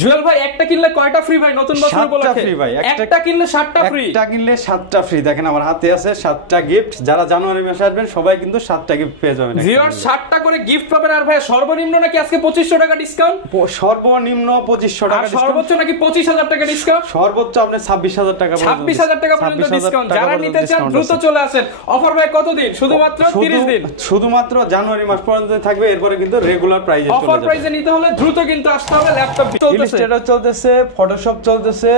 জুয়েল ভাই একটা কিনলে কয়টা ফ্রি ভাই নতুন বছর উপলক্ষে? ফ্রি ভাই, একটা কিনলে 7টা ফ্রি। একটা কিনলে 7টা ফ্রি। দেখেন আমার হাতে আছে 7টা গিফট। যারা জানুয়ারি মাসে আসবেন সবাই কিন্তু 7টা গিফট পেয়ে যাবেন। ভিউয়ার্স 7টা করে গিফট পাবেন। আর ভাই সর্বনিম্ন নাকি আজকে 2500 টাকা ডিসকাউন্ট? সর্বনিম্ন 2500 টাকা ডিসকাউন্ট। সর্বোচ্চ নাকি 25000 টাকা ডিসকাউন্ট? সর্বোচ্চ আপনি 26000 টাকা পর্যন্ত। 26000 টাকা পর্যন্ত ডিসকাউন্ট। যারা নিতে চান দ্রুত চলে আসেন। অফার ভাই কতদিন? শুধুমাত্র 30 দিন। শুধুমাত্র জানুয়ারি মাস পর্যন্ত থাকবে, এরপরে কিন্তু রেগুলার প্রাইসে চলে যাবে। অফার প্রাইসে নিতে হলে দ্রুত কিন্তু আসতে হবে। ল্যাপটপ চলতেছে, ইলাস্ট্রেটর চলতেছে, ফটোশপ চলতেছে,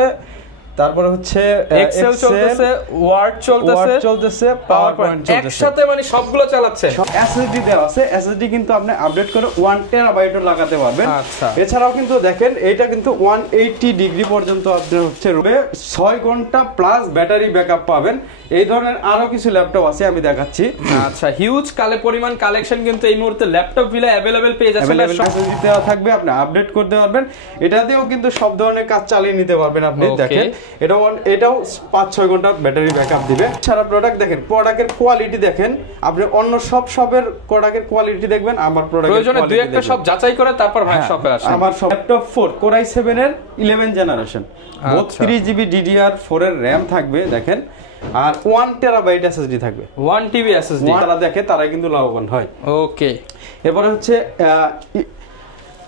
তারপরে হচ্ছে এক্সেল চলতেছে, ওয়ার্ড চলতেছে, পাওয়ারপয়েন্ট চলতেছে, একসাথে মানে সবগুলো চালাচ্ছে। এসএসডি দেওয়া আছে। এসএসডি কিন্তু আপনি আপডেট করে 1 টেরাবাইটও লাগাতে পারবেন। আচ্ছা, এছাড়াও কিন্তু দেখেন এটা কিন্তু 180 ডিগ্রি পর্যন্ত আপনার হচ্ছে রবে 6 ঘন্টা প্লাস ব্যাটারি ব্যাকআপ পাবেন। এই ধরনের আরো কিছু ল্যাপটপ আছে, আমি দেখাচ্ছি। আচ্ছা, হিউজ পরিমাণ কালেকশন কিন্তু এই মুহূর্তে ল্যাপটপ ভিলা अवेलेबल পেয়ে যাচ্ছেন। এসএসডি দেওয়া থাকবে, আপনি আপডেট করতে পারবেন। এটা দিয়েও কিন্তু সব ধরনের কাজ চালিয়ে নিতে পারবেন আপনি। দেখেন এটাও 5-6 ঘন্টা ব্যাটারি ব্যাকআপ দিবে। সারা প্রোডাক্ট দেখেন, প্রোডাক্টের কোয়ালিটি দেখেন। আপনি অন্য সবের প্রোডাক্টের কোয়ালিটি দেখবেন, আমার প্রোডাক্টের প্রয়োজনে দুই একটা সব যাচাই করে তারপর ভাই শপে আসেন। আমার সব ল্যাপটপ 4 Core i7 এর 11 জেনারেশন, 32GB DDR4 এর RAM থাকবে দেখেন, আর 1 টেরাবাইট এসএসডি থাকবে। 1 TB এসএসডি যারা দেখে তারা কিন্তু লাভবান হয়। ওকে, এরপরে হচ্ছে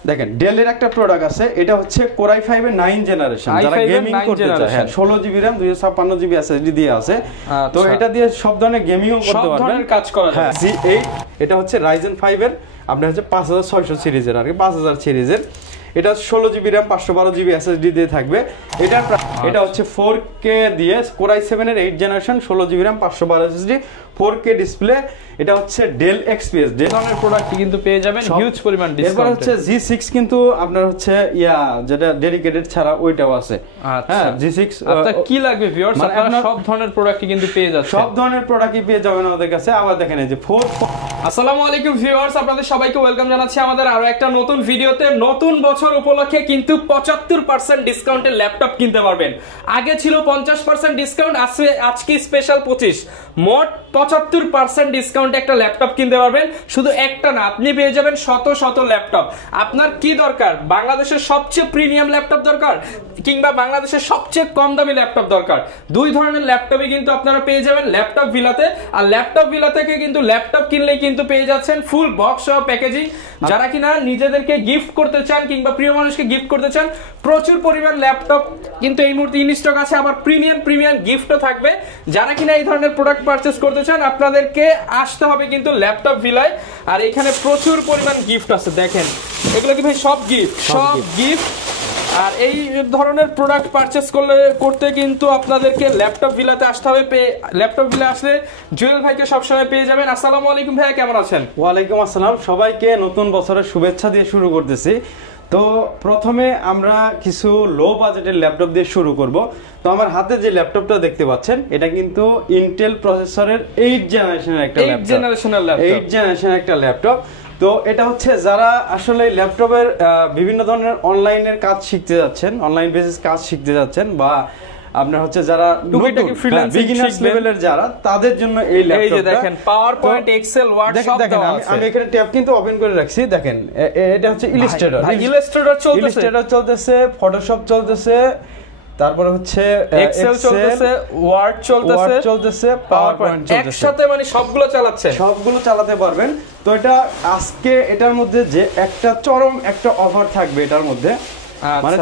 দেখেন ডেলের একটা প্রোডাক্ট আছে, এটা হচ্ছে Core i5 এর 9 জেনারেশন। যারা গেমিং করতে চায়, হ্যাঁ 16GB RAM 256GB SSD দিয়ে আছে। তো এটা দিয়ে সব ধরনের গেমিংও করতে পারবেন, সব ধরনের কাজ করা যায়। হ্যাঁ, C8 এটা হচ্ছে Ryzen 5 এর আপনার হচ্ছে 5600 সিরিজের, আর কি 5000 সিরিজের। এটা 16GB RAM 512GB SSD দিয়ে থাকবে। এটা হচ্ছে 4K দিয়ে Core i7 এর 8 generation, 16GB RAM 512 SSD, 4K display. এটা হচ্ছে ডেল XPS ধরনের প্রোডাক্ট কিন্তু পেয়ে যাবেন হিউজ পরিমাণ ডিসকাউন্ট। এরপর হচ্ছে G6 কিন্তু আপনার হচ্ছে যেটা ডেডিকেটেড ছাড়া ওইটাও আছে। হ্যাঁ, G6 আপনাদের কি লাগবে ভিউয়ার্স, আপনারা সব ধরনের প্রোডাক্টই কিন্তু পেয়ে যাচ্ছেন। সব ধরনের প্রোডাক্টই পেয়ে যাবেন আমাদের কাছে। আবার দেখেন এই যে আসসালামু আলাইকুম ভিউয়ার্স, আপনাদের সবাইকে ওয়েলকাম জানাচ্ছি আমাদের আরো একটা নতুন ভিডিওতে। নতুন বছর উপলক্ষে কিন্তু 75% ডিসকাউন্টের ল্যাপটপ কিনতে পারবেন। আগে ছিল 50% ডিসকাউন্ট, আজকে স্পেশাল 25, মোট 75% ডিসকাউন্টে একটা ল্যাপটপ কিনতে পারবেন। শুধু একটা না, আপনি পেয়ে যাবেন শত শত ল্যাপটপ। আপনার কি দরকার? বাংলাদেশের সবচেয়ে প্রিমিয়াম ল্যাপটপ দরকার, কিংবা বাংলাদেশের সবচেয়ে কম দামি ল্যাপটপ দরকার? দুই ধরনের ল্যাপটপই কিন্তু আপনারা পেয়ে যাবেন ল্যাপটপ ভিলাতে। আর ল্যাপটপ ভিলা থেকে কিন্তু ল্যাপটপ কিনলেই কিন্তু পেয়ে যাচ্ছেন ফুল বক্স সহ প্যাকেজিং। যারা কিনা নিজেদেরকে গিফট করতে চান কিংবা প্রিয় মানুষকে গিফট করতে চান, প্রচুর পরিমাণ ল্যাপটপ কিন্তু এই মুহূর্তে ইন স্টক আছে। আবার প্রিমিয়াম গিফটও থাকবে। যারা কিনা এই ধরনের প্রোডাক্ট পারচেজ করতে চান, আপনাদেরকে আসতে হবে কিন্তু ল্যাপটপ ভিলায়। আর এখানে প্রচুর পরিমাণ গিফট আছে, দেখেন এগুলো কি ভাই সব গিফট। আর এই ধরনের প্রোডাক্ট পারচেজ করতে কিন্তু আপনাদেরকে ল্যাপটপ ভিলাতে আসতে হবে। ল্যাপটপ ভিলা আসলে জুয়েল ভাইকে সবসময় পেয়ে যাবেন। আসসালামু আলাইকুম ভাইয়া, কেমন আছেন? ওয়ালাইকুম আসসালাম। সবাইকে নতুন বছরের শুভেচ্ছা দিয়ে শুরু করতেছি। তো প্রথমে আমরা কিছু লো বাজেটের ল্যাপটপ দিয়ে শুরু করব। তো আমার হাতে যে ল্যাপটপটা দেখতে পাচ্ছেন, এটা কিন্তু ইন্টেল প্রসেসরের 8 জেনারেশনের একটা ল্যাপটপ। তো এটা হচ্ছে যারা আসলে ল্যাপটপের বিভিন্ন ধরনের অনলাইনের কাজ শিখতে যাচ্ছেন, অনলাইন বেসিস কাজ শিখতে যাচ্ছেন, বা আপনার হচ্ছে যারা বিগিনার্স লেভেলের যারা, তাদের জন্য এই ল্যাপটপটা। দেখেন পাওয়ারপয়েন্ট, এক্সেল, ওয়ার্ড সব দেওয়া আছে। আমি এখানে ট্যাব কিন্তু ওপেন করে রাখছি। দেখেন এটা হচ্ছে ইলাস্ট্রেটর চলতেছে, ফটোশপ চলতেছে, তারপরে হচ্ছে এক্সেল চলতেছে, ওয়ার্ড চলতেছে, পাওয়ারপয়েন্ট চলতেছে, একসাথে মানে সবগুলো চালাতে পারবেন। তো এটা আজকে এটার মধ্যে যে একটা চরম একটা অফার থাকবে এটার মধ্যে, মানে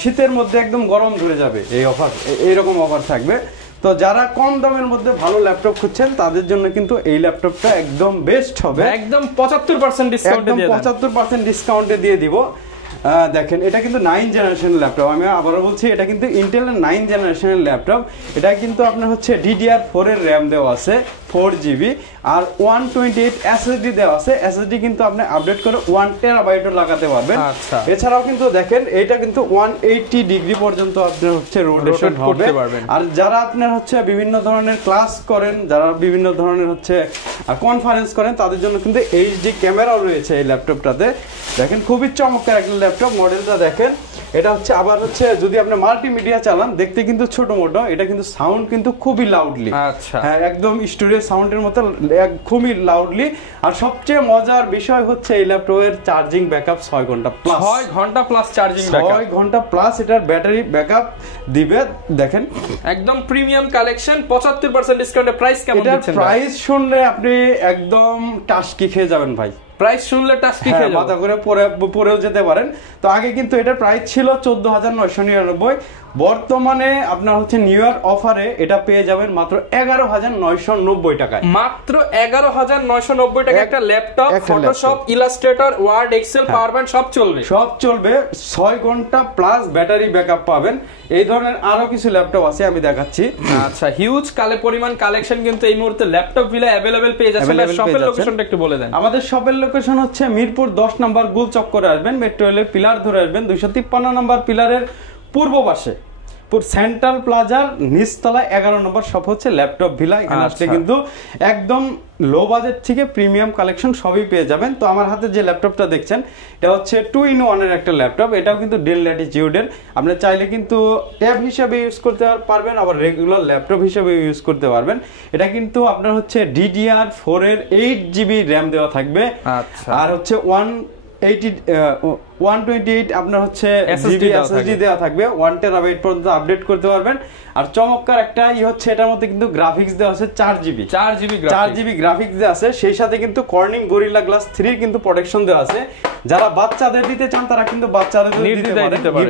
শীতের মধ্যে একদম গরম ধরে যাবে এই অফার, এইরকম অফার থাকবে। তো যারা কম দামের মধ্যে ভালো ল্যাপটপ খুঁজছেন, তাদের জন্য কিন্তু এই ল্যাপটপটা একদম বেস্ট হবে। একদম 75% ডিসকাউন্টে দিয়ে দিব। দেখেন এটা কিন্তু 9 জেনারেশনের ল্যাপটপ। আমি আবারও বলছি, এটা কিন্তু ইন্টেলের 9 জেনারেশনের ল্যাপটপ। এটা কিন্তু আপনার হচ্ছে DDR4 এর RAM দেওয়া আছে 4GB, আর 128 SSD দেওয়া আছে। SSD কিন্তু আপনি আপডেট করে 1 টেরাবাইটও লাগাতে পারবেন। এছাড়াও কিন্তু দেখেন এটা কিন্তু 180 ডিগ্রি পর্যন্ত আপনার হচ্ছে রোটেশন হবে। আর যারা আপনার হচ্ছে বিভিন্ন ধরনের ক্লাস করেন, যারা বিভিন্ন ধরনের হচ্ছে কনফারেন্স করেন, তাদের জন্য কিন্তু HD ক্যামেরাও রয়েছে এই ল্যাপটপটাতে। দেখেন খুবই চমৎকার একটা ল্যাপটপ। ল্যাপটপ, মডেলটা দেখেন। এটা হচ্ছে আবার হচ্ছে যদি আপনি মাল্টিমিডিয়া চালান, দেখতে কিন্তু ছোট মোটো, এটা কিন্তু সাউন্ড কিন্তু খুবই লাউডলি। আচ্ছা, হ্যাঁ, একদম স্টুডিও সাউন্ডের মতো খুবই লাউডলি। আর সবচেয়ে মজার বিষয় হচ্ছে এই ল্যাপটপের চার্জিং ব্যাকআপ 6 ঘন্টা প্লাস। 6 ঘন্টা প্লাস চার্জিং ব্যাকআপ, 6 ঘন্টা প্লাস এটার ব্যাটারি ব্যাকআপ দিবে। দেখেন একদম প্রিমিয়াম কালেকশন, 75% ডিসকাউন্টে প্রাইস কেমন দিচ্ছেন? প্রাইস শুনলে আপনি একদম টাস্কি খেয়ে যাবেন ভাই। প্রাইস শুনলে টাস্কি খেয়ে যাবেন, মাথা করে পরেও যেতে পারেন। তো আগে কিন্তু এটার প্রাইস ছিল 14,999, বর্তমানে আপনার হচ্ছে নিউ ইয়ার অফারে এটা পেয়ে যাবেন মাত্র 11,990 টাকায়। মাত্র 11,990 টাকা একটা laptop, Photoshop, Illustrator, Word, Excel, PowerPoint সব চলবে, সব চলবে। 6 ঘন্টা প্লাস ব্যাটারি ব্যাকআপ পাবেন। এই ধরনের আরো কিছু ল্যাপটপ আছে, আমি দেখাচ্ছি। আচ্ছা, হিউজ পরিমাণ কালেকশন কিন্তু এই মুহূর্তে ল্যাপটপ ভিলা अवेलेबल পেয়ে যাচ্ছেন। শপের লোকেশনটা একটু বলে দেন। আমাদের শপের লোকেশন হচ্ছে মিরপুর 10 নম্বর গোল চক্করে আসবেন, মেট্রো রেলের পিলার ধরে আসবেন, 253 নম্বর পিলারের পূর্ব পাশে সেন্ট্রাল প্লাজার নিচতলায় 11 নম্বর শপ হচ্ছে ল্যাপটপ ভিলা। এখানে আসলে কিন্তু একদম লো বাজেট থেকে প্রিমিয়াম কালেকশন সবই পেয়ে যাবেন। তো আমার হাতে যে ল্যাপটপটা দেখছেন, এটা হচ্ছে 2-in-1 এর একটা ল্যাপটপ। এটাও কিন্তু ডেল ল্যাটিটিউডের। আপনি চাইলে কিন্তু ট্যাব হিসেবে ইউজ করতে পারবেন, আবার রেগুলার ল্যাপটপ হিসেবে ইউজ করতে পারবেন। এটা কিন্তু আপনার হচ্ছে DDR4 এর 8GB র্যাম দেওয়া থাকবে। আচ্ছা, আর হচ্ছে 128 আপনার হচ্ছে SSD দেওয়া থাকবে। 1TB পর্যন্ত আপডেট করতে পারবেন। আর চমৎকার একটা হচ্ছে এটার মধ্যে কিন্তু গ্রাফিক্স দেওয়া আছে 4GB গ্রাফিক্স দেওয়া আছে। সেই সাথে কিন্তু কর্নিং গরিলা গ্লাস 3 কিন্তু প্রোটেকশন দেওয়া আছে। যারা বাচ্চাদের দিতে চান তারা কিন্তু বাচ্চাদের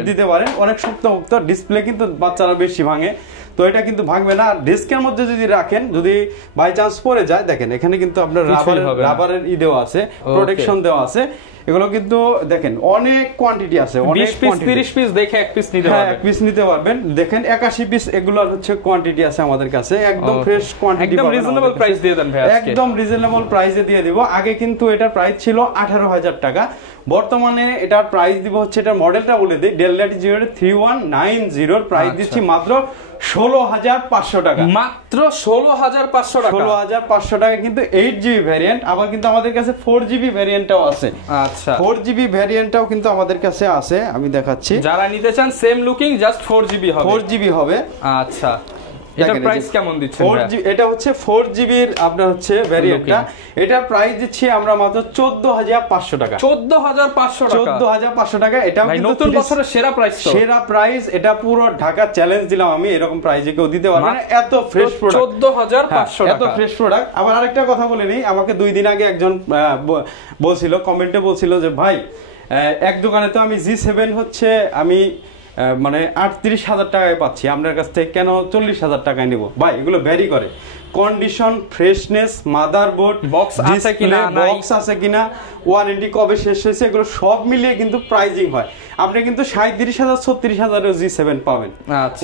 দিতে পারেন। অনেক শক্তপোক্ত ডিসপ্লে, কিন্তু বাচ্চারা বেশি ভাঙে, তো এটা কিন্তু ভাঙবে না। ডেস্কের মধ্যে যদি রাখেন, যদি বাই চান্স পড়ে যায়, দেখেন এখানে কিন্তু আপনার রাবারের দেওয়া আছে, প্রোটেকশন দেওয়া আছে। এগুলো কিন্তু দেখেন অনেক কোয়ান্টিটি আছে, অনেক 20 পিস 30 পিস দেখে এক পিস নিতে পারবেন, এক পিস নিতে পারবেন। দেখেন 81 পিস এগুলোর হচ্ছে কোয়ান্টিটি আছে আমাদের কাছে, একদম ফ্রেশ কোয়ান্টিটি, একদম রিজনেবল প্রাইস দিয়ে দেন ভাই আজকে, একদম রিজনেবল প্রাইসে দিয়ে দিব। আগে কিন্তু এটার প্রাইস ছিল 18,000 টাকা, বর্তমানে এটার প্রাইস দিব হচ্ছে, এটার মডেলটা বলে দিই, ডেল ল্যাটিটিউড 3190 এর প্রাইস দিচ্ছি মাত্র 16,500 টাকা। মাত্র 16,500 টাকা, 16,500 টাকা কিন্তু 8GB ভ্যারিয়েন্ট। আবার কিন্তু আমাদের কাছে 4GB ভ্যারিয়েন্টটাও আছে। আচ্ছা, 4GB ভ্যারিয়েন্টটাও কিন্তু আমাদের কাছে আছে, আমি দেখাচ্ছি। যারা নিতে চান সেম লুকিং, জাস্ট 4GB হবে, 4GB হবে। আচ্ছা, এটার প্রাইস কেমন দিচ্ছেন? এটা হচ্ছে 4GB এর আপনার হচ্ছে ভ্যারিয়েন্টটা। এটার প্রাইস দিচ্ছি আমরা মাত্র 14,500 টাকা। 14,500 টাকা। এটা নতুন বছরের সেরা প্রাইস, সেরা প্রাইস। এটা পুরো ঢাকা চ্যালেঞ্জ দিলাম আমি, এরকম প্রাইসে কেউ দিতে পারবে না, এত ফ্রেশ প্রোডাক্ট। 14,500 টাকা, এত ফ্রেশ প্রোডাক্ট। আবার আরেকটা কথা বলে নেই, আমাকে 2 দিন আগে একজন বলছিল, কমেন্টে বলছিল যে ভাই, এক দোকানে তো আমি G7 হচ্ছে আমি মানে 38,000 টাকায় পাচ্ছি, আপনার কাছ থেকে কেন 40,000 টাকায় নেব? ভাই, এগুলো ভ্যারি করে, কন্ডিশন, ফ্রেশনেস, মাদারবোর্ড, বক্স আছে কিনা, ওয়ারেন্টি কবে শেষ হয়েছে, এগুলো সব মিলিয়ে কিন্তু প্রাইজিং হয়। আপনি কিন্তু 37,000 36,000 G7 পাবেন,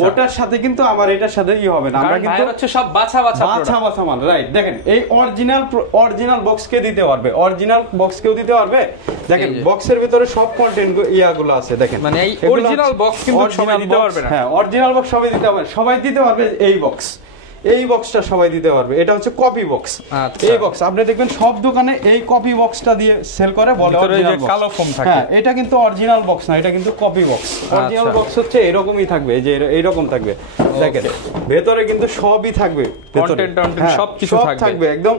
ওটার সাথে কিন্তু আমার এটার সাথে হবে না। আমরা কিন্তু হচ্ছে সব বাছা মাল, রাইট। দেখেন এই অরিজিনাল বক্স কে দিতে পারবে, অরিজিনাল বক্স কেউ দিতে পারবে। দেখেন বক্সের ভিতরে সব কন্টেন্ট ইয়াগুলো আছে, দেখেন মানে এই অরিজিনাল বক্স কিন্তু সবাই দিতে পারবে না। হ্যাঁ, অরিজিনাল বক্স সবাই দিতে পারবে, সবাই দিতে পারবে এই বক্সটা সবাই দিতে পারবে। এটা হচ্ছে কপি বক্স। এই বক্স আপনি দেখবেন সব দোকানে এই কপি বক্সটা দিয়ে সেল করে, বলে অরিজিনাল বক্স, কালো ফোম থাকে। হ্যাঁ, এটা কিন্তু অরিজিনাল বক্স না, এটা কিন্তু কপি বক্স। অরিজিনাল বক্স হচ্ছে এরকমই থাকবে, এই যে এইরকম থাকবে, দেখেন ভেতরে কিন্তু সবই থাকবে, কন্টেন্ট সবকিছু থাকবে, একদম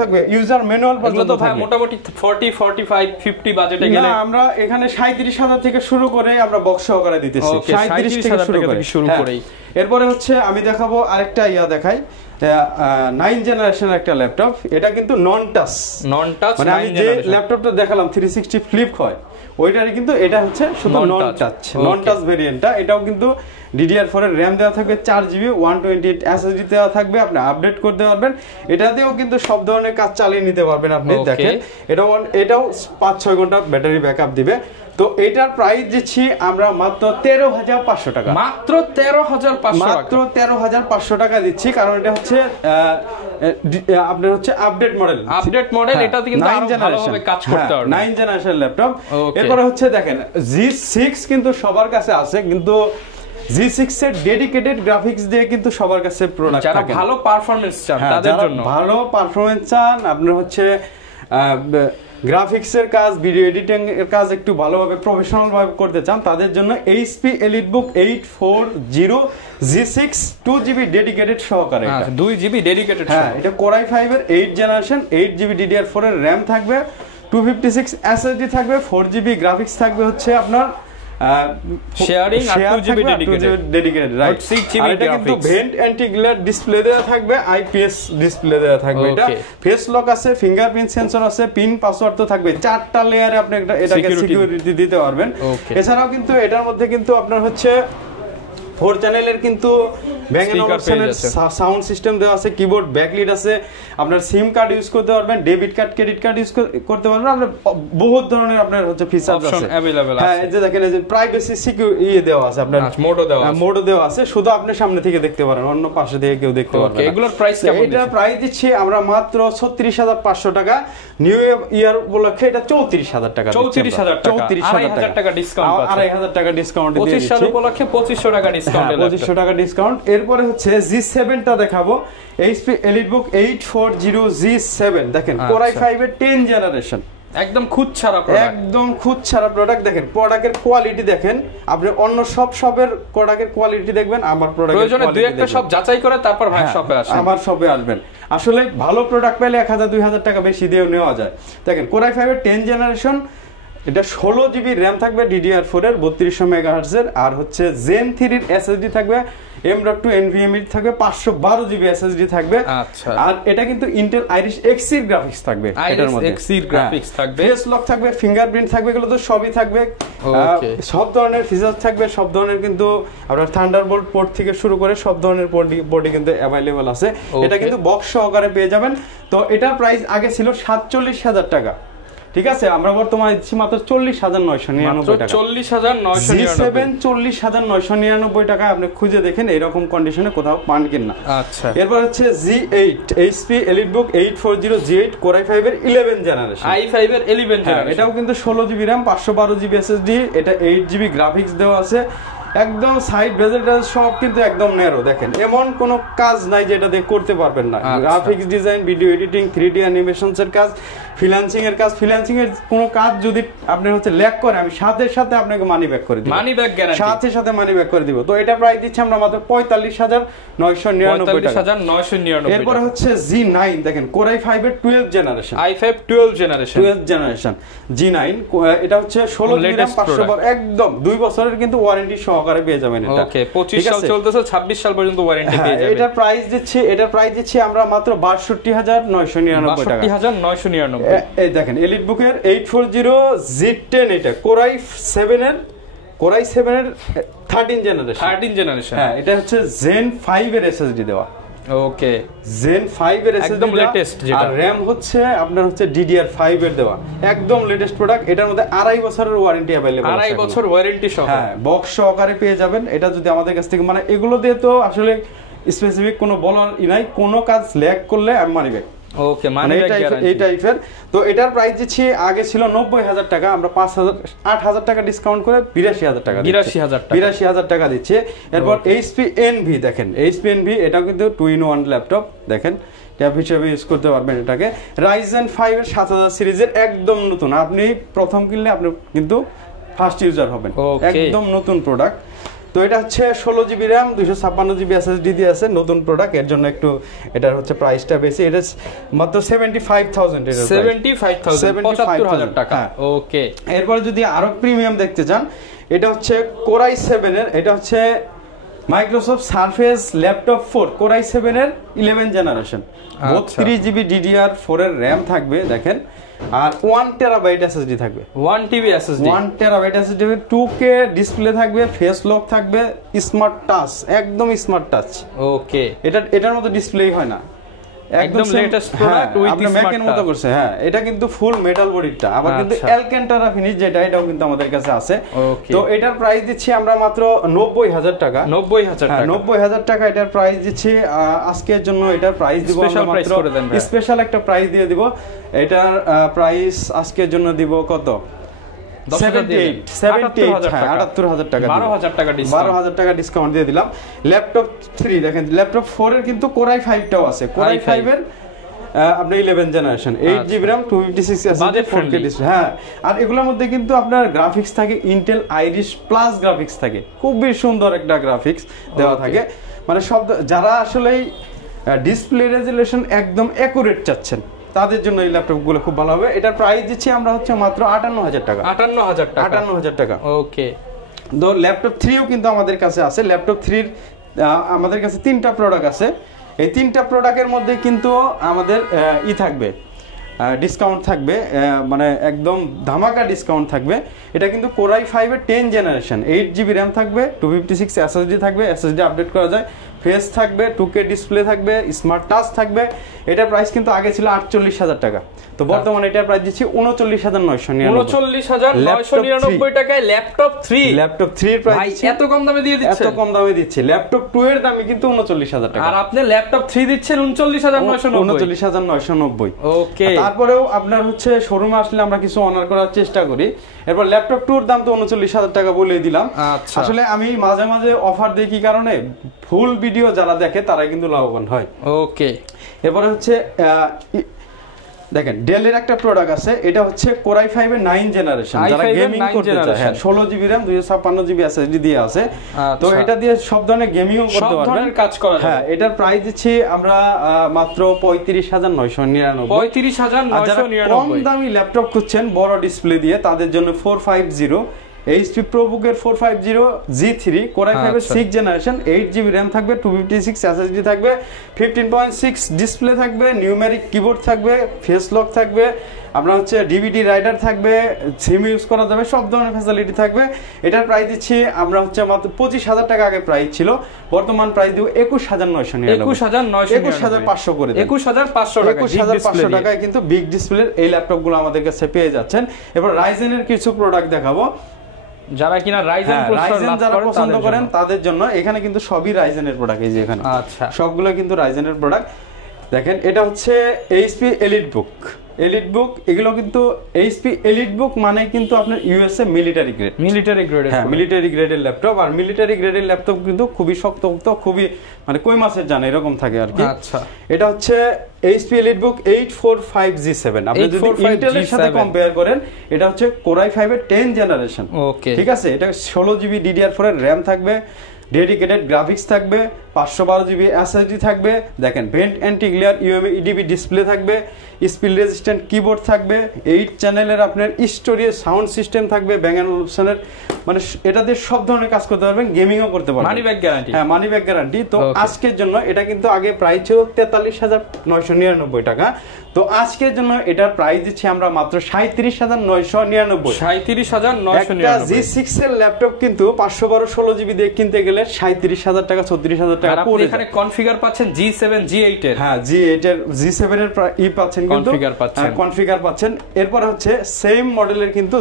থাকবে, ইউজার ম্যানুয়াল পর্যন্ত থাকবে। মোটামুটি 40 45 50 বাজেটে গেলে আমরা এখানে 37,000 থেকে শুরু করে আমরা বক্স সহকারে দিতেছি, 37,000 থেকে শুরু করেই। এরপরে হচ্ছে আমি দেখাবো আরেকটা দেখাই, 9 জেনারেশনের একটা ল্যাপটপ। এটা কিন্তু নন টাচ, মানে আমি যে ল্যাপটপটা দেখালাম 360 ফ্লিপ হয়, ওইটারই কিন্তু এটা হচ্ছে শুধু নন টাচ ভেরিয়েন্টটা। এটাও কিন্তু DDR4 এর র্যাম দেওয়া থাকবে, 4GB 128 SSD দেওয়া থাকবে, আপনি আপডেট করতে পারবেন। এটাতেও কিন্তু সব ধরনের কাজ চালিয়ে নিতে পারবেন আপনি। দেখেন এটাও 5-6 ঘন্টা ব্যাটারি ব্যাকআপ দিবে। তো এটার প্রাইস দিচ্ছি আমরা মাত্র 13,500 টাকা, মাত্র 13,500 টাকা দিচ্ছি। কারণ এটা হচ্ছে আপনার হচ্ছে আপডেট মডেল, এটাতে কিন্তু আরো ভালোভাবে কাজ করতে পারবে, 9 জেনারেশন ল্যাপটপ। এরপরে হচ্ছে দেখেন G6 কিন্তু সবার কাছে আছে, কিন্তু G6 এর ডেডিকেটেড গ্রাফিক্স দিয়ে কিন্তু সবার কাছে প্রোডাক্ট থাকে। ভালো পারফরম্যান্স চান তাদের জন্য, ভালো পারফরম্যান্স চান, আপনার হচ্ছে গ্রাফিক্সের কাজ, ভিডিও এডিটিং এর কাজ একটু ভালোভাবে প্রফেশনাল ভাবে করতে চান তাদের জন্য HP EliteBook 840 G6 2GB dedicated সহকারে। 2GB dedicated. হ্যাঁ, এটা Core i5 এর 8 জেনারেশন, 8GB DDR4 এর RAM থাকবে, 256 SSD থাকবে, 4GB গ্রাফিক্স থাকবে হচ্ছে আপনার শেয়ারিং আর 2GB ডেডিকেটেড, রাইট। 6GB এটা কিন্তু ভেন্ট অ্যান্টি গ্লেয়ার ডিসপ্লে দেওয়া থাকবে, IPS ডিসপ্লে দেওয়া থাকবে। এটা ফেস লক আছে, ফিঙ্গারপ্রিন্ট সেন্সর আছে, পিন পাসওয়ার্ড তো থাকবে, 4টা লেয়ারে আপনি এটাকে সিকিউরিটি দিতে পারবেন। এছাড়াও কিন্তু এটার মধ্যে কিন্তু আপনার হচ্ছে 4 চ্যানেলের কিন্তু Bang & Olufsen'ের সাউন্ড সিস্টেম দেওয়া আছে, কিবোর্ড ব্যাকলিট আছে, আপনার সিম কার্ড ইউজ করতে পারবেন, debit card, credit card use করতে পারবেন, আপনার বহুত ধরনের আপনার হচ্ছে ফিচার আছে, अवेलेबल আছে। হ্যাঁ, এই যে দেখেন এই যে প্রাইভেসি সিকিউরিটি দেওয়া আছে, আপনার মোডও দেওয়া আছে, শুধু আপনি সামনে থেকে দেখতে পারেন, অন্য পাশে থেকে কেউ দেখতে পারবে না। এগুলোর প্রাইস কেমন? এটা প্রাইস দিচ্ছি আমরা মাত্র 36500 টাকা, নিউ ইয়ার উপলক্ষে এটা 34000 টাকা, 34000 টাকা ডিসকাউন্ট, 2500 টাকা ডিসকাউন্ট দিয়ে দিচ্ছি। 25 সাল উপলক্ষে 2500 টাকা ডিসকাউন্ট, 2500 টাকা ডিসকাউন্ট। এরপরে হচ্ছে G7 টা দেখাবো, HP EliteBook 840 G7 দেখেন, Core i5 এর 10 জেনারেশন, একদম খুদ ছাড়া প্রোডাক্ট, একদম খুদ ছাড়া প্রোডাক্ট। দেখেন প্রোডাক্টের কোয়ালিটি দেখেন, আপনি অন্য সব শপের প্রোডাক্টের কোয়ালিটি দেখবেন, আমার প্রোডাক্টের প্রয়োজনে দুই একটা সব যাচাই করে তারপর ভাই শপে আসেন, আমার শপে আসবেন। আসলে ভালো প্রোডাক্ট পেলে 1000-2000 টাকা বেশি দিয়ে নেওয়া যায়। দেখেন Core i5 এর 10 জেনারেশন, এটা 16GB RAM থাকবে DDR4 এর 3200 MHz এর, আর হচ্ছে Zen 3 এর SSD থাকবে, M.2 NVMe থাকবে, 512GB SSD থাকবে। আচ্ছা, আর এটা কিন্তু Intel Iris Xe এর গ্রাফিক্স থাকবে, এটার মধ্যে Xe এর গ্রাফিক্স থাকবে, ফেস লক থাকবে, ফিঙ্গারপ্রিন্ট থাকবে, এগুলো তো সবই থাকবে। সব ধরনের ফিচার থাকবে, সব ধরনের কিন্তু আপনার থান্ডারবোল্ট পোর্ট থেকে শুরু করে সব ধরনের পোর্টই কিন্তু अवेलेबल আছে। এটা কিন্তু বক্স সহকারে পেয়ে যাবেন। তো এটার প্রাইস আগে ছিল 47,000 টাকা, ঠিক আছে, আমরা বর্তমানে দিচ্ছি মাত্র 40,999 টাকা, 40,999 টাকা। আপনি খুঁজে দেখেন এরকম কন্ডিশনে কোথাও পান কিনা। আচ্ছা, এরপর হচ্ছে G8 HP EliteBook 840 G8 Core i5 এর 11 জেনারেশন, i5 এর 11 জেনারেশন, এটাও কিন্তু 16GB RAM, 512GB SSD, এটা 8GB গ্রাফিক্স দেওয়া আছে, একদম সাইড বেজেল সব কিন্তু একদম ন্যারো। দেখেন এমন কোনো কাজ নাই যেটা দিয়ে করতে পারবেন না, graphics design, video editing, 3D animations এর কাজ, ফ্রিল্যান্সিং এর কাজ, ফ্রিল্যান্সিং এর কোনো কাজ যদি আপনি হচ্ছে ল্যাগ করে, আমি সাথে সাথে আপনাকে মানি ব্যাক করে দিব, মানি ব্যাক গ্যারান্টি, সাথে সাথে মানি ব্যাক করে দিব। তো এটা প্রাইস দিচ্ছি আমরা মাত্র 45,999 টাকা। এরপর হচ্ছে G9 দেখেন, Core i5 এর 12 জেনারেশন, i5 12 জেনারেশন G9, এটা হচ্ছে 16GB RAM 512, একদম 2 বছরের কিন্তু ওয়ারেন্টি সহকারে পেয়ে যাবেন। এটা ওকে, 25 সাল চলতেছে, 26 সাল পর্যন্ত ওয়ারেন্টি পেয়ে যাবেন। এটার প্রাইস দিচ্ছি আমরা মাত্র 62,999 টাকা, 62,999। এই দেখেন EliteBook এর 840 Z10, এটা Core i7 এর 13 জেনারেশন, হ্যাঁ, এটা হচ্ছে Zen 5 এর SSD দেওয়া। ওকে, Zen 5 এর SSD একদম লেটেস্ট, যেটা আর RAM হচ্ছে আপনার হচ্ছে DDR5 এর দেওয়া, একদম লেটেস্ট প্রোডাক্ট। এটার মধ্যে 2.5 বছরের ওয়ারেন্টি अवेलेबल আছে, 2.5 বছর ওয়ারেন্টি সহ, হ্যাঁ, বক্স সহকারে পেয়ে যাবেন। এটা যদি আমাদের কাছ থেকে, মানে এগুলো দিয়ে তো আসলে স্পেসিফিক কোনো বলার নাই, কোনো কাজ ল্যাগ করলে আমি মানি ব্যাক। ওকে, মানি ব্যাক গ্যারান্টি এই টাইপের। তো এটার প্রাইস দিচ্ছি, আগে ছিল 90,000 টাকা, আমরা 8,000 টাকা ডিসকাউন্ট করে 82,000 টাকা, 82,000 টাকা দিচ্ছে। এরপর HP Envy দেখেন, HP Envy এটাও কিন্তু 2-in-1 ল্যাপটপ, দেখেন ট্যাব হিসেবে ইউজ করতে পারবেন এটাকে। Ryzen 5 এর 7000 সিরিজের একদম নতুন, আপনি প্রথম কিনলে আপনি কিন্তু ফার্স্ট ইউজার হবেন, একদম নতুন প্রোডাক্ট। তো এটা হচ্ছে 16GB RAM 256GB SSD দিয়ে আছে, নতুন প্রোডাক্ট, এর জন্য একটু এটার হচ্ছে প্রাইসটা বেশি, এটা মাত্র 75,000, এটা 75,000 টাকা। ওকে, এরপর যদি আরো প্রিমিয়াম দেখতে চান, এটা হচ্ছে Core i7 এর, এটা হচ্ছে Microsoft surface laptop 4 Core i7 এর 11 জেনারেশন, 32GB DDR4 এর RAM থাকবে, দেখেন, আর 1TB SSD থাকবে, 1TB SSD, 2K ডিসপ্লে থাকবে, ফেস লক থাকবে, স্মার্ট টাচ, একদম স্মার্ট টাচ। ওকে, এটার মতো ডিসপ্লেই হয় না, একদম লেটেস্ট প্রোডাক্ট উইথ ম্যাকের মতো করছে। হ্যাঁ, এটা কিন্তু ফুল মেটাল বডিটা, আবার কিন্তু অ্যালকান্টারা ফিনিশ যেটা, এটাও কিন্তু আমাদের কাছে আছে। তো এটার প্রাইস দিচ্ছি আমরা মাত্র 90,000 টাকা, 90,000 টাকা এটার প্রাইস দিচ্ছি আজকের জন্য। এটার প্রাইস দিব আমরা মাত্র স্পেশাল একটা প্রাইস দিয়ে দিব। এটার প্রাইস আজকের জন্য দিব কত, 78,000 টাকা, 12,000 টাকা ডিসকাউন্ট দিয়ে দিলাম। ল্যাপটপ 3 দেখেন, ল্যাপটপ 4 এর কিন্তু Core i5 টাও আছে, Core i5 এর আপনার 11 generation 8GB RAM 256 SSD 4K display. হ্যাঁ, আর এগুলোর মধ্যে কিন্তু আপনার গ্রাফিক্স থাকে ইন্টেল আইরিশ প্লাস গ্রাফিক্স থাকে, খুবই সুন্দর একটা গ্রাফিক্স দেওয়া থাকে। মানে সব যারা আসলে ডিসপ্লে রেজুলেশন একদম অ্যাকুরেট চাচ্ছেন তাদের জন্য এই ল্যাপটপগুলো খুব ভালো হবে। এটার প্রাইস দিচ্ছি আমরা হচ্ছে মাত্র 58000 টাকা। 58000 টাকা। ওকে। তো ল্যাপটপ 3ও কিন্তু আমাদের কাছে আছে। ল্যাপটপ 3 আমাদের কাছে 3টা প্রোডাক্ট আছে। এই 3টা প্রোডাক্টের মধ্যে কিন্তু আমাদের থাকবে ডিসকাউন্ট থাকবে, মানে একদম ধামাকা ডিসকাউন্ট থাকবে। এটা কিন্তু Core i5 এর 10 জেনারেশন, 8GB RAM থাকবে, 256 SSD থাকবে, SSD আপডেট করা যায়, ফেস থাকবে, 2K ডিসপ্লে থাকবে, স্মার্ট টাচ থাকবে। এটার প্রাইস কিন্তু আগে ছিল 48000 টাকা, তো বর্তমানে এটার প্রাইস দিচ্ছি 39999 টাকায় ল্যাপটপ 3 এর প্রাইস এত কম দামে দিয়ে দিচ্ছেন। এত কম দামে দিচ্ছি। ল্যাপটপ 2 এর দাম কিন্তু 39000 টাকা, আর আপনি ল্যাপটপ 3 দিচ্ছেন 39990। ওকে। তারপরেও আপনার হচ্ছে শোরুমে আসলে আমরা কিছু অনার করার চেষ্টা করি। এরপর ল্যাপটপ 2 এর দাম তো 39000 টাকা বলে দিলাম। আসলে আমি মাঝে মাঝে অফার দেই কি কারণে, ফুল ভিডিও যারা দেখে তারা কিন্তু লাভবান হয়। ওকে। এরপরে হচ্ছে দেখেন ডেলের একটা প্রোডাক্ট আছে, এটা হচ্ছে Core i5 এর 9 জেনারেশন, যারা গেমিং করতে চায়। হ্যাঁ, 16GB RAM 256GB SSD দিয়ে আছে, তো এটা দিয়ে সব ধরনের গেমিংও করতে পারবেন, সব ধরনের কাজ করা যায়। হ্যাঁ, এটার প্রাইস দিচ্ছি আমরা মাত্র 35999। 35999। কম দামি ল্যাপটপ খুঁজছেন বড় ডিসপ্লে দিয়ে, তাদের জন্য 450 HP ProBook-এর 450 G3 Core i5 এর 6 জেনারেশন, 8GB RAM থাকবে, 256 SSD থাকবে, 15.6 ডিসপ্লে থাকবে, নিউমেরিক কিবোর্ড থাকবে, ফেস লক থাকবে, আপনার হচ্ছে DVD রাইডার থাকবে, সিম ইউজ করা যাবে, সব ধরনের ফ্যাসিলিটি থাকবে। এটার প্রাইস দিচ্ছি আমরা হচ্ছে মাত্র 25000 টাকা আগে প্রাইস ছিল, বর্তমান প্রাইস দিব 21999। 21500 করে দেন। 21500 টাকায় কিন্তু বিগ ডিসপ্লের এই ল্যাপটপগুলো আমাদের কাছে পেয়ে যাচ্ছেন। এবার রাইজেনের কিছু প্রোডাক্ট দেখাবো, যারা কিনা রাইজেন যারা পছন্দ করেন তাদের জন্য। এখানে কিন্তু সবই রাইজেনের প্রোডাক্ট, এই যে এখানে সবগুলো কিন্তু রাইজেনের প্রোডাক্ট। দেখেন এটা হচ্ছে HP EliteBook। এগুলো কিন্তু HP EliteBook মানে কিন্তু আপনার USA মিলিটারি গ্রেড। হ্যাঁ, মিলিটারি গ্রেডের ল্যাপটপ। আর মিলিটারি গ্রেডের ল্যাপটপ কিন্তু খুবই শক্ত, খুবই মানে কই মাছের জানে এরকম থাকে আর কি। আচ্ছা, এটা হচ্ছে HP EliteBook 845G7। আপনি যদি ইন্টেলের সাথে কম্পেয়ার করেন, এটা হচ্ছে Core i5 এর 10 জেনারেশন। ওকে, ঠিক আছে। এটা 16GB DDR4 এর RAM থাকবে, ডেডিকেটেড গ্রাফিক্স থাকবে, 512GB SSD থাকবে। দেখেন vent anti glare UMA EDB display থাকবে, স্পিড রেজিস্ট্যান্ট কিবোর্ড থাকবে, 8 চ্যানেলের আপনার স্টোরেজ সাউন্ড সিস্টেম থাকবে, ব্যাং এন্ড অপশনের, মানে এটা দিয়ে সব ধরনের কাজ করতে পারবেন, গেমিংও করতে পারবেন, মানি ব্যাক গ্যারান্টি। হ্যাঁ, মানি ব্যাক গ্যারান্টি। তো আজকের জন্য এটা কিন্তু আগে প্রাইস ছিল 43999 টাকা, তো আজকের জন্য এটার প্রাইস দিচ্ছি আমরা মাত্র 37999। 37999। G6 এর ল্যাপটপ কিন্তু 512 16GB দিয়ে কিনতে গেলে 37000 টাকা 34000 টাকা পড়ে। এখানে কনফিগার পাচ্ছেন G7 G8 এর। হ্যাঁ, G8 এর G7 এর পাচ্ছেন, কিন্তু কনফিগার পাচ্ছেন। এরপর হচ্ছে সেম মডেলের কিন্তু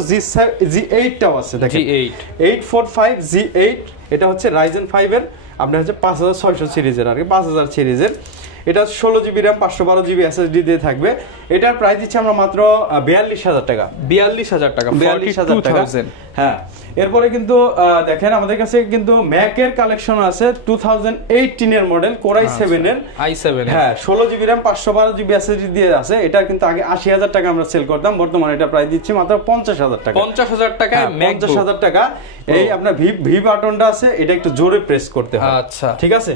G8 টাও আছে। দেখেন G8 845 G8, এটা হচ্ছে Ryzen 5 এর আপনার হচ্ছে 5600 সিরিজের, আর কি 5000 সিরিজের। এটা 16GB RAM 512GB SSD দিয়ে থাকবে। এটার প্রাইস দিচ্ছি আমরা মাত্র 42000 টাকা। 42000 টাকা। হ্যাঁ, এরপরে কিন্তু দেখেন আমাদের কাছে কিন্তু ম্যাক এর কালেকশন আছে 2018 এর মডেল Core i7 এর। হ্যাঁ, 16GB RAM 512GB SSD দিয়ে আছে। এটা কিন্তু আগে 80000 টাকা আমরা সেল করতাম, বর্তমানে এটা প্রাইস দিচ্ছি মাত্র 50000 টাকা। 50000 টাকায় 50000 টাকা। এই আপনার ভি বাটনটা আছে, এটা একটু জোরে প্রেস করতে হয়। আচ্ছা, ঠিক আছে।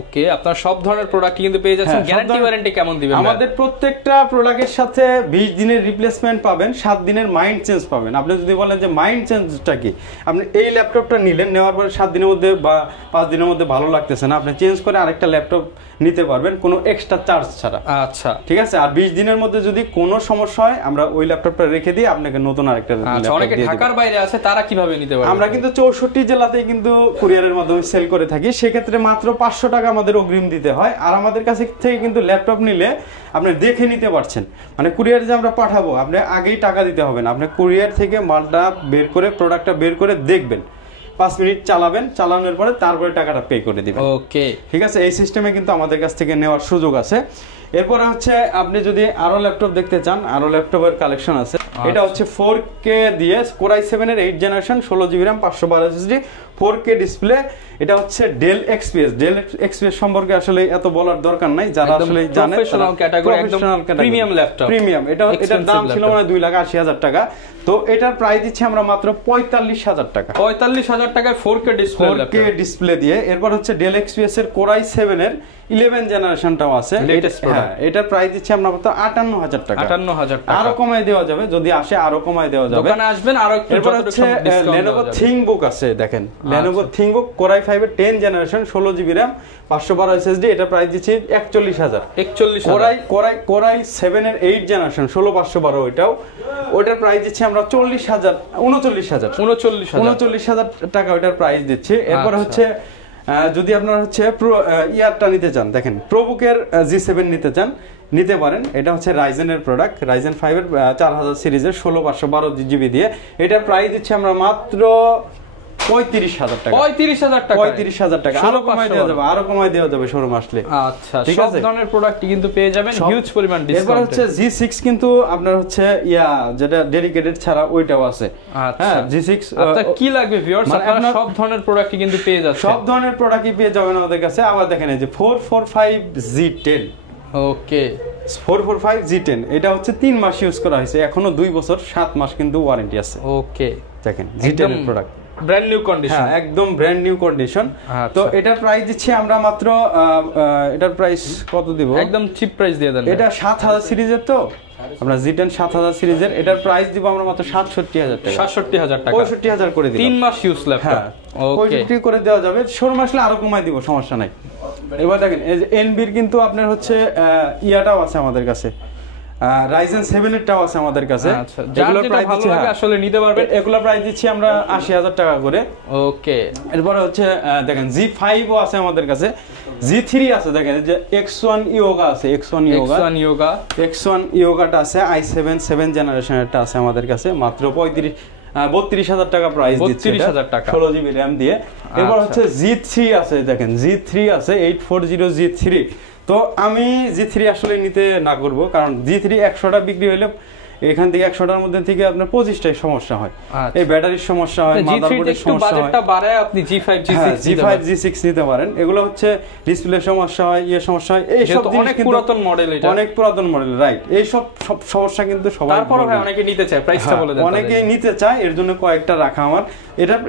ওকে, আপনার সব ধরনের প্রোডাক্ট কিন্তু পেয়ে যাচ্ছেন। গ্যারান্টি ওয়ারেন্টি কেমন দিবেন? আমাদের প্রত্যেকটা প্রোডাক্টের সাথে 20 দিনের রিপ্লেসমেন্ট পাবেন, 7 দিনের মাইন্ড চেঞ্জ পাবেন। আপনি যদি বলেন যে মাইন্ড চেঞ্জটা কি, আপনি এই ল্যাপটপটা নিলেন, নেওয়ার পরে 7 দিনের মধ্যে বা 5 দিনের মধ্যে ভালো লাগতেছে না, আপনি চেঞ্জ করে আরেকটা ল্যাপটপ নিতে পারবেন কোনো এক্সট্রা চার্জ ছাড়া। আচ্ছা, ঠিক আছে। আর 20 দিনের মধ্যে যদি কোনো সমস্যা হয়, আমরা ওই ল্যাপটপটা রেখে দিয়ে আপনাকে নতুন আরেকটা ল্যাপটপ দিয়ে দেব। অনেকে ঢাকার বাইরে আছে, তারা কিভাবে নিতে পারবে? আমরা কিন্তু 64 জেলাতেই কিন্তু কুরিয়ারের মাধ্যমে সেল করে থাকি। সেক্ষেত্রে মাত্র 500 টাকা আমাদের অগ্রিম দিতে হয়। আর আমাদের কাছে থেকে কিন্তু ল্যাপটপ নিলে আপনি দেখে নিতে পারছেন, মানে কুরিয়ারে যে আমরা পাঠাবো আপনি আগেই টাকা দিতে হবে না, আপনি কুরিয়ার থেকে মালটা বের করে, প্রোডাক্টটা বের করে দেখবেন, 5 মিনিট চালাবেন, চালানোর পরে তারপরে টাকাটা পে করে দিবেন। ওকে, ঠিক আছে। এই সিস্টেমে কিন্তু আমাদের কাছ থেকে নেওয়ার সুযোগ আছে। এরপরে হচ্ছে আপনি যদি আরো ল্যাপটপ দেখতে চান, আরো ল্যাপটপের কালেকশন আছে। এটা হচ্ছে 4K দিয়ে Core i7 এর 8 generation 16GB RAM 512 SSD 4K display. এটা হচ্ছে ডেল এক্সপিএস সম্পর্কে আসলে এত বলার দরকার নাই, যারা আসলে জানে প্রফেশনাল ক্যাটাগরি, একদম প্রিমিয়াম ল্যাপটপ। প্রিমিয়াম এটার দাম ছিল মানে 2,80,000 টাকা। তো এটার প্রাইস দিচ্ছি আমরা মাত্র 45,000 টাকা। 45,000 টাকায় 4K ডিসপ্লে, 4K ডিসপ্লে দিয়ে। এরপর হচ্ছে ডেল এক্সপিএস এর Core i7 এর 11 জেনারেশনটাও আছে। এটার প্রাইস দিচ্ছি আমরা মাত্র 58,000 টাকা। 58,000 টাকা আরো কমায় দেওয়া যাবে, যদি আসে আরো কমায় দেওয়া যাবে। দোকানে আসবেন আরো একটু। এরপর হচ্ছে Lenovo ThinkBook আছে, দেখেন Lenovo ThinkBook Core i5 এর 10 জেনারেশন 16GB RAM 512 SSD। এটা প্রাইস দিচ্ছি 41,000। 41,000। Core i7 এর 8 জেনারেশন 16512, ওটার প্রাইস দিচ্ছি আমরা 39,000 টাকা ওটার প্রাইস দিচ্ছি। এরপর হচ্ছে যদি আপনারা হচ্ছে ইয়ারটা নিতে চান, দেখেন প্রোবুকের G7 নিতে চান, নিতে পারেন। এটা হচ্ছে রাইজেনের প্রোডাক্ট, রাইজেন 5 এর 4000 সিরিজের 16512GB দিয়ে। এটার প্রাইস দিচ্ছি আমরা মাত্র 35,000 টাকা। 35,000 টাকা। আরো কমায় দেওয়া যাবে শোরুম আসলে। আচ্ছা, সব ধরনের প্রোডাক্টই কিন্তু পেয়ে যাবেন হিউজ পরিমাণ ডিসকাউন্ট। এরপর হচ্ছে G6 কিন্তু আপনার হচ্ছে যেটা ডেডিকেটেড ছাড়া ওইটাও আছে। হ্যাঁ, G6 আপনার কি লাগবে ভিউয়ার্স, আপনারা সব ধরনের প্রোডাক্টই কিন্তু পেয়ে যাচ্ছেন। সব ধরনের প্রোডাক্টই পেয়ে যাবেন আমাদের কাছে। আবার দেখেন এই যে 445G10। ওকে, 445G10 এটা হচ্ছে 3 মাস ইউজ করা হয়েছে, এখনো 2 বছর 7 মাস কিন্তু ওয়ারেন্টি আছে। ওকে, দেখেন G10 এর প্রোডাক্ট ব্র্যান্ড নিউ কন্ডিশন, একদম ব্র্যান্ড নিউ কন্ডিশন। তো এটার প্রাইস দিচ্ছি আমরা মাত্র, এটার প্রাইস কত দিব, একদম চিপ প্রাইস দিয়ে দেন। এটা 7000 সিরিজের, তো আমরা G10 7000 সিরিজের, এটার প্রাইস দিব আমরা মাত্র 67,000 টাকা। 67,000 টাকা, 65,000 করে দিই। 3 মাস ইউজ ল্যাপটপ। ওকে, 65 করে দেওয়া যাবে। শোরুম আসলে আরো কমাই দিব, সমস্যা নাই। এবার দেখেন এই যে এনবির কিন্তু আপনার হচ্ছে ইয়াটাও আছে আমাদের কাছে, রাইজেন 7 এরটাও আছে আমাদের কাছে। যেগুলোর প্রাইস ভালো লাগে আসলে নিতে পারবেন। এগুলা প্রাইস দিচ্ছি আমরা 80,000 টাকা করে। ওকে, এরপর হচ্ছে দেখেন G5 ও আছে আমাদের কাছে, G3 আছে, দেখেন যে X1 Yoga আছে, X1 Yoga আছে, i7 7 জেনারেশনেরটা আছে আমাদের কাছে, মাত্র 32,000 টাকা প্রাইস দিচ্ছি, 32,000 টাকা 16GB RAM দিয়ে। এরপর হচ্ছে G3 আছে, দেখেন G3 আছে 840G3। তো আমি G3 আসলে নিতে না করব, কারণ G3 100টা বিক্রি হইলে এখান থেকে 100টার মধ্যে থেকে আপনার 25টাই সমস্যা হয়। এই ব্যাটারির সমস্যা হয়, মাদারবোর্ডের সমস্যা হয়। বাজেটটা বাড়ায় আপনি G5 G6 নিতে পারেন। এগুলো হচ্ছে ডিসপ্লে সমস্যা হয়, সমস্যা হয়, এই সব অনেক পুরাতন মডেল, এটা অনেক পুরাতন মডেল, রাইট। এই সব সমস্যা কিন্তু সবাই, তারপরে ভাই অনেকে নিতে চায়, প্রাইসটা বলে দেন। অনেকেই নিতে চায়, এর জন্য কয়েকটা রাখা আমার।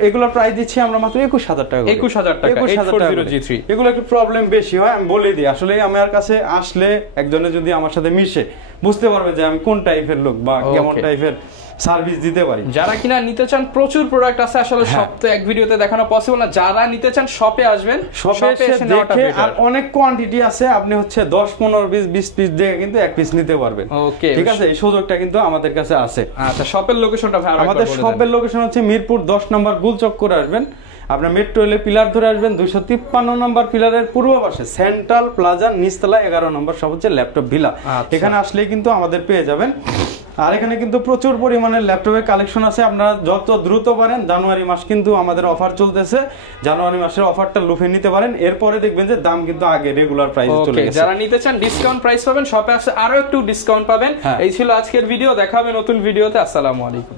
এগুলোর প্রাইস দিচ্ছি আমরা মাত্র 21,000 টাকা। 21,000 টাকা 840G3। এগুলো একটু প্রবলেম বেশি হয়, আমি বলে দিই। আসলে আমার কাছে আসলে একজনে যদি আমার সাথে মিশে বুঝতে পারবে যে আমি কোন টাইপের লোক বা কেমন টাইপের সার্ভিস দিতে পারি। যারা কিনা নিতে চান, প্রচুর প্রোডাক্ট আছে, আসলে সব তো এক ভিডিওতে দেখানো পসিবল না। যারা নিতে চান শপে আসবেন, শপে এসে দেখে, আর অনেক কোয়ান্টিটি আছে, আপনি হচ্ছে 10 15 20 পিস দেখে কিন্তু এক পিস নিতে পারবেন। ওকে, ঠিক আছে, এই সুযোগটা কিন্তু আমাদের কাছে আছে। আচ্ছা, শপের লোকেশনটা ভাই আমাদের শপের লোকেশন হচ্ছে মিরপুর 10 নম্বর গুলচক করে আসবেন। আপনার মেট্রো রেলে পিলার ধরে আসবেন, 253 নম্বর পিলারের পূর্ব পাশে সেন্ট্রাল প্লাজা নিচতলা 11 নম্বর সব হচ্ছে ল্যাপটপ ভিলা। এখানে আসলেই কিন্তু আমাদের পেয়ে যাবেন। আর এখানে কিন্তু প্রচুর পরিমাণে ল্যাপটপের কালেকশন আছে, আপনারা যত দ্রুত পারেন। জানুয়ারি মাস কিন্তু আমাদের অফার চলতেছে, জানুয়ারি মাসের অফারটা লুফে নিতে পারেন। এরপরে দেখবেন যে দাম কিন্তু আগে রেগুলার প্রাইস চলে গেছে। যারা নিতে চান ডিসকাউন্ট প্রাইস পাবেন, শপে আসলে আরো একটু ডিসকাউন্ট পাবেন। এই ছিল আজকের ভিডিও, দেখা হবে নতুন ভিডিওতে। আসসালামু আলাইকুম।